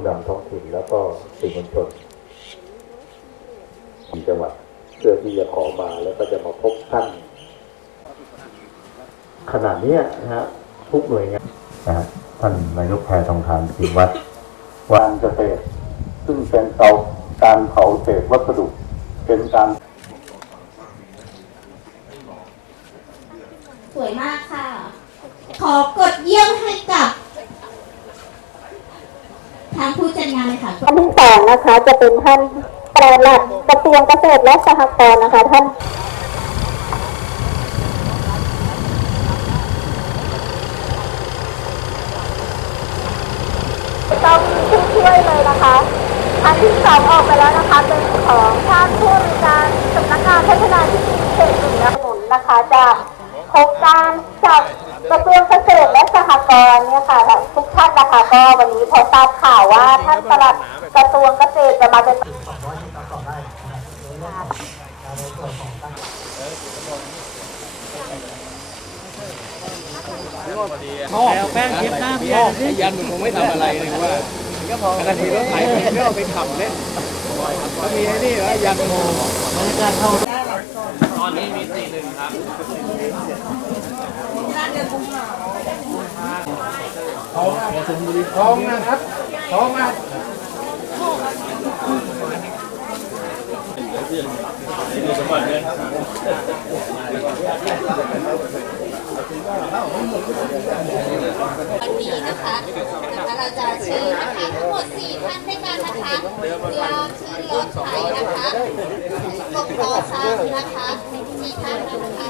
ผู้นำท้องถิ่นแล้วก็สื่อมวลชนที่จังหวัดเพื่อที่จะขอมาแล้วก็จะมาพบท่านขนาดเนี้ยนะฮะทุกหน่วยงานนะฮะท่านนายกแพทองทานสิวัตรวานเกษตรซึ่งเป็นเตาการเผาเศษวัสดุ เป็นการ สวยมากค่ะ ขอกดเยี่ยมให้กับ ทา งผู้จัดงานเลยค่ะท่านที่สองนะคะจะเป็นท่านปลัดกระทรวงเกษตรและสหกรณ์นะคะท่านต้องผู้ช่วยเลยนะคะท่านที่สองออกไปแล้วนะคะ เป็นของท่านผู้บริการสำนักงานพัฒนาที่ดินเขตหนึ่งนะหนุนนะคะจากโครงการจากกระทรวงเกษตรและสหกรณ์เนี่ยค่ะ ท่านนะคะก็วันนี้พอทราบข่าวว่าท่านปลัดกระทรวงเกษตรจะมาเป็นแล้วแป้งเก็บหน้าพี่ยันมันคงไม่ทำอะไรเลยว่าก็พอกันทีรถไถไปก็เอาไปขับเล่นก็มีนี่ว่ายันโมบรรยากาศเข้าตอนนี้มีสี่หนึ่งครับ ท้องนะครับทองมาวันนี้นะคะนะคะเราจะเชิญนะคะทั้งหมด 4 ท่านด้วยกันนะคะเพื่อรถไถนะคะกบต่อซ้ำนะคะ4ท่านนะคะ